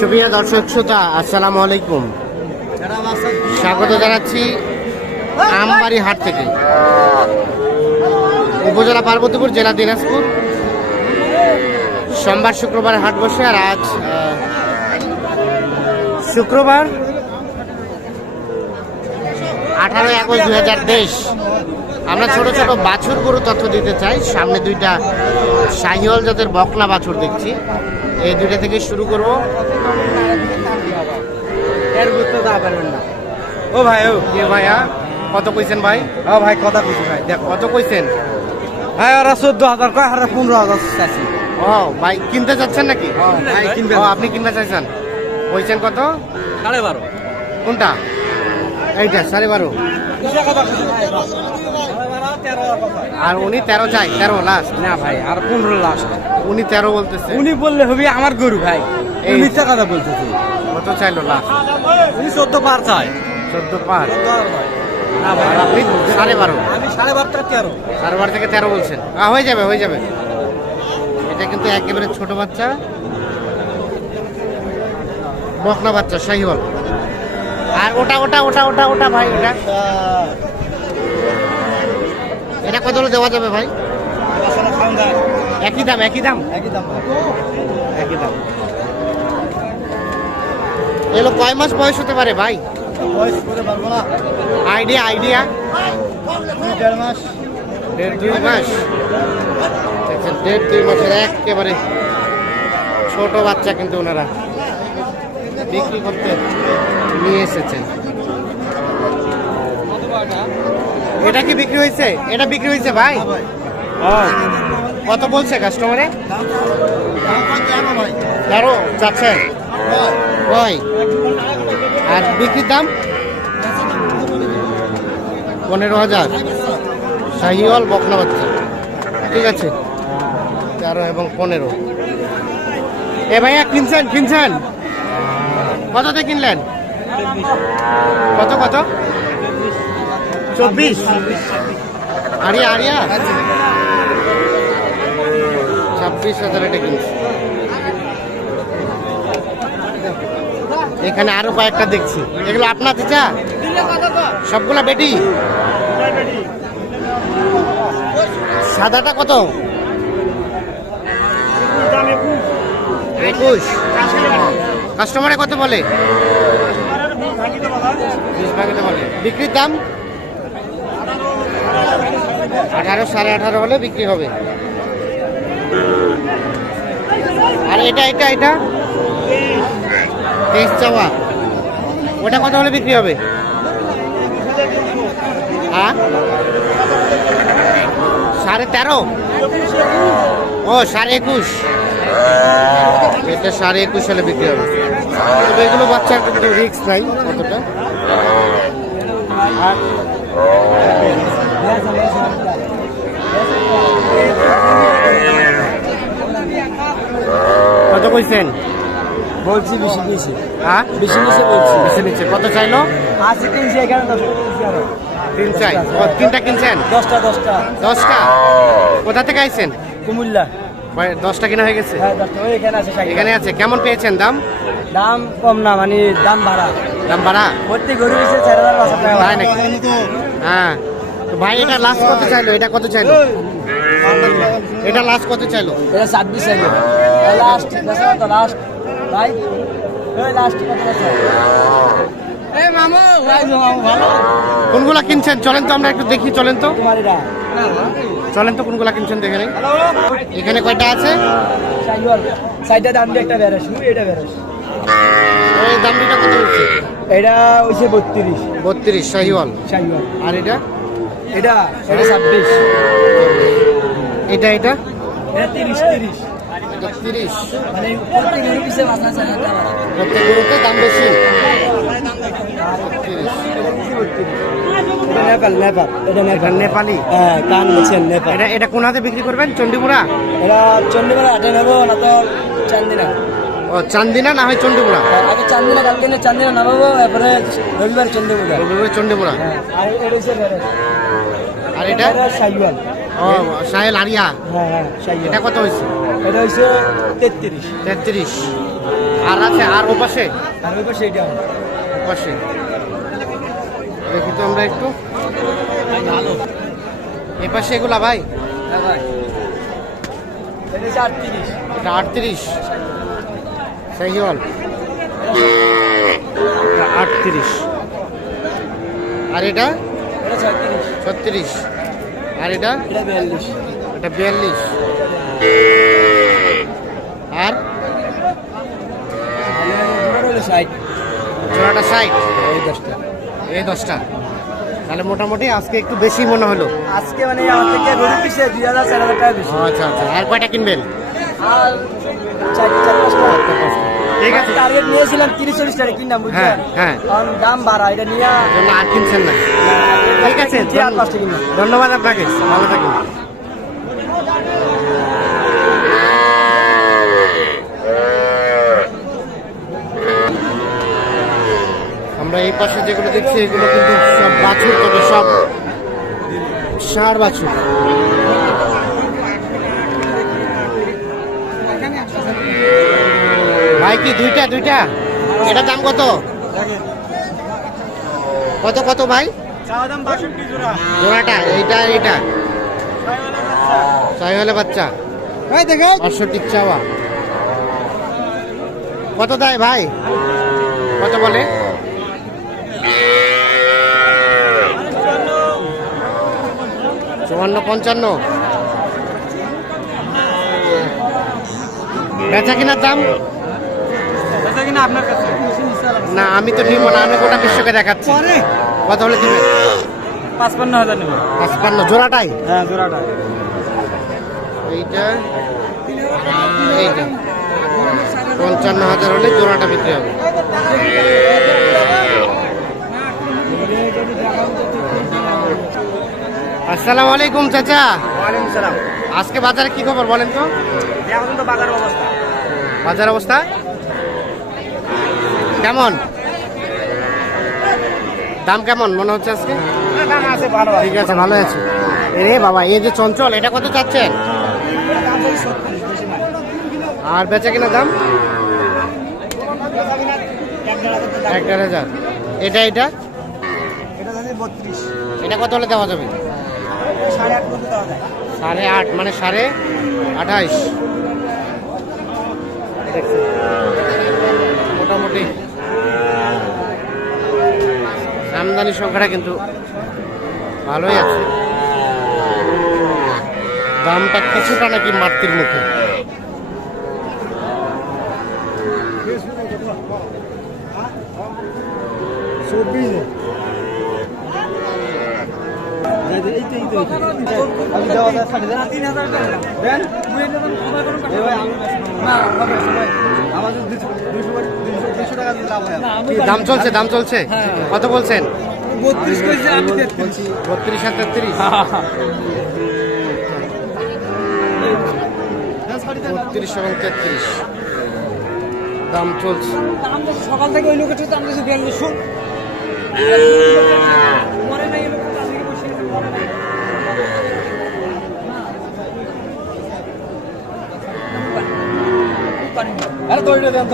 সুপ্রিয় দর্শক শ্রোতা, আসসালামু আলাইকুম। স্বাগত জানাচ্ছি আমবাড়ি হাট থেকে। উপজেলা পার্বতীপুর, জেলা দিনাজপুর। সোমবার শুক্রবার হাট বসে, আর আজ শুক্রবার আঠারো আগস্ট দুই হাজার তেইশ। আমরা ছোট ছোট বাছুর গরু তথ্য দিতে চাই। সামনে দুইটা শাহিওয়াল জাতের বকলা বাছুর দেখছি। এই দুইটা থেকে শুরু করব। ও ভাই ও। কে ভাইয়া কত কইছেন ভাই? ও ভাই কথা বুঝি ভাই দেখ কত কইছেন? ভাই ওরা চোদ্দ হাজার কয়? হাজার পনেরো হাজার চাইছি। ও ভাই কিনতে যাচ্ছেন নাকি? ভাই কিনবে ও আপনি কিনতে চাইছেন? কইছেন কত? সাড়ে বারো। কোনটা? এইটা সাড়ে বারো। আর উনি তেরো চাই তেরো লাস্ট না ভাই আর পনেরো লাস্ট উনি তেরো বলতেছে। উনি বললে হবে আমার গরু ভাই। এই- মিথ্যা কথা বলতেছে। কত চাইলো লাস্ট উনি চোদ্দ পার চায়। চোদ্দ ভাই। আর আপনি সাড়ে বারো? আমি সাড়ে বারোটা তেরো। সাড়ে বারো থেকে তেরো বলছেন। হয়ে যাবে হয়ে যাবে। এটা কিন্তু একেবারে ছোট বাচ্চা। বকনা বাচ্চা শাহিওয়াল। আর ওটা ওটা ওটা ওটা ওটা ভাই ওটা। এটা কত দেওয়া যাবে ভাই? একই দাম একই দাম? একই দাম একই দাম। এলো কয় মাস বয়স হতে পারে ভাই? বয়স করে পারব না। Idea idea? দেড় মাস। দেড় দুই মাস? দেখছেন দেড় দুই মাসের একেবারে ছোট বাচ্চা কিন্তু ওনারা বিক্রি করতে নিয়ে এসেছেন। এটা কি বিক্রি হয়েছে? এটা বিক্রি হয়েছে ভাই? ও, কত বলছে কাস্টমারে তেরো চাচ্ছেন ওই আর বিক্রির দাম? পনেরো হাজার। শাহিওয়াল বকনা বাচ্চা ঠিক আছে। তেরো এবং পনেরো। এ ভাইয়া, কিনছেন কিনছেন? কততে কিনলেন? কত কত? চব্বিশ। আরিয়া আরিয়া? হাজার কিনছে। এখানে আরও কয়েকটা দেখছি। এগুলো আপনার চাচা? সবগুলা বেটি সাদাটা কত? একুশ। কাস্টমারে কত বলে? বলে। বিক্রির দাম? আঠারো, সাড়ে আঠারো হলে বিক্রি হবে। আর এটা এটা এটা? তেইশ চাওয়া। ওটা কত হলে বিক্রি হবে? হ্যাঁ সাড়ে তেরো? ও, সাড়ে একুশ। এটা সাড়ে একুশ হলে বিক্রি হবে। তবে এগুলো বাচ্চার কিন্তু রিক্স নাই কতটা আর? কত কইছেন? বলছি বেশি বেশি। হ্যাঁ? বেশি বেশি বলছি। বেশি নিচ্ছে কত চাইলো? আশি কিনছি এখানে দশটা কিনছি আরও। তিন চাই। তিনটা কিনছেন? দশটা দশটা। দশটা? কোথা থেকে আইছেন? কুমিল্লা। দশটা কিনা হয়ে গেছে? হ্যাঁ এখানে আছে সাইকেল। এখানে আছে। কেমন পেয়েছেন দাম? দাম কম না মানে দাম বাড়া। দাম বাড়া? প্রত্যেক গরু হয়েছে চার হাজার পাঁচ হাজার টাকা তাই নাকি? হ্যাঁ। ভাই এটা লাস্ট কত চাইলো? এটা কত চাইলো? এটা লাস্ট কত চাইলো? এটা ছাব্বিশ হাজার লাস্ট তো লাস্ট ভাই লাস্ট কত আছে এই মামু ভাই মামু ভালো। কোনগুলা কিনছেন? চলেন তো আমরা একটু দেখি চলেন তো। চলেন তো কোনগুলা কিনছেন দেখে নেই। এখানে কয়টা আছে? সাইডটা দাম দিয়ে একটা বেরোস এটা বেরোস এই দাম দুটা কত হচ্ছে? এটা হইছে বত্রিশ। বত্রিশ শাহিওয়াল সাইকেল আর এটা? এটা এটা ছাব্বিশ। এটা এটা? তিরিশ প্রত্যেক গরুতে দাম বেশি? নেপাল নেপাল। এটা এটা নেপাল? নেপালি হ্যাঁ কান বলছেন নেপাল। এটা এটা কোন হাতে বিক্রি করবেন? চণ্ডীপুরা? এটা হাটে নেব না তো চান্দিনা। ও চান্দিনা না হয় চণ্ডীপুরা? আগে চান্দিনা কালকে নিয়ে চান্দিনা নামাবো এরপরে রবিবার চন্ডীগড় রবিবার চণ্ডীপুরা। হ্যাঁ আর এটা সাইকেল ও সাহেল আরিয়া হ্যাঁ হ্যাঁ সাইকেল এটা কত হয়েছে এটা হচ্ছে তেত্রিশ। তেত্রিশ। আর আছে আর ও পাশে আর ওই পাশে এটা ও পাশে দেখি তো আমরা একটু। ভালো এ এগুলা ভাই? হ্যাঁ ভাই। এটা আটত্রিশ। এটা আটত্রিশ। আর এটা? ছত্রিশ। আর এটা? এটা বিয়াল্লিশ। আর? জোড়াটা ষাট। এই দশটা। এই দশটা। তাহলে মোটামুটি আজকে একটু বেশি মনে হলো। আজকে মানে আমার থেকে গরু পিছিয়ে দুই হাজার চার হাজার টাকা বেশি। আচ্ছা আচ্ছা। আর কয়টা কিনবেন? আর চার চার পাঁচটা। ঠিক আছে টার্গেট নিয়েছিলাম তিরিশ চল্লিশ টাকা কিনলাম বুঝলেন? হ্যাঁ, হ্যাঁ। দাম বাড়া এটা নিয়ে আর কিনছেন না। ঠিক আছে ধন্যবাদ আপনাকে ভালো থাকুন। আমরা এই পাশে যেগুলো দেখছি এগুলো কিন্তু সব বাছুর তবে সব ষাঁড় বাছুর। কি দুইটা দুইটা? এটা দাম কত? কত কত ভাই? জোড়াটা এইটা এইটা। ছয় হলে বাচ্চা বাষট্টি চাওয়া। কত দেয় ভাই? কত বলে? চুয়ান্ন পঞ্চান্ন। বেচা কিনার দাম? কিনা আপনার কাছে? না আমি তো নিব না আমি গোটা বিশ্বকে দেখাচ্ছি। কত হলে দিবে। পাঁচপান্ন হাজার নেব। পাঁচপান্ন জোড়াটাই? হ্যাঁ জোড়াটা। এইটা? এইটা। পঞ্চান্ন হাজার হলে জোড়াটা বিক্রি হবে। আসসালামু আলাইকুম চাচা। আজকে বাজারে কি খবর বলেন তো? এখন তো বাজার অবস্থা। বাজার অবস্থা? কেমন? দাম কেমন মনে হচ্ছে আজকে? ঠিক আছে, ভালো আছে। রে বাবা, এই যে চঞ্চল, এটা কত চাচ্ছেন? আর বেচা কিনা দাম? এক দেড় হাজার। এটা এটা? এটা কত হলে দেওয়া যাবে? সাড়ে আট মানে সাড়ে আঠাইশ। মোটামুটি। আমদানি সংখ্যাটা কিন্তু ভালোই আছে। দামটা কিছুটা নাকি মাতৃর মুখে। আমাদের দাম চলছে দাম চলছে? কত বলছেন? বত্রিশ তেত্রিশ। বত্রিশ আর তেত্রিশ? বত্রিশ এবং তেত্রিশ। দাম চলছে। সকাল থেকে ওই লোকের নাই। আরে দৌড়ে দেন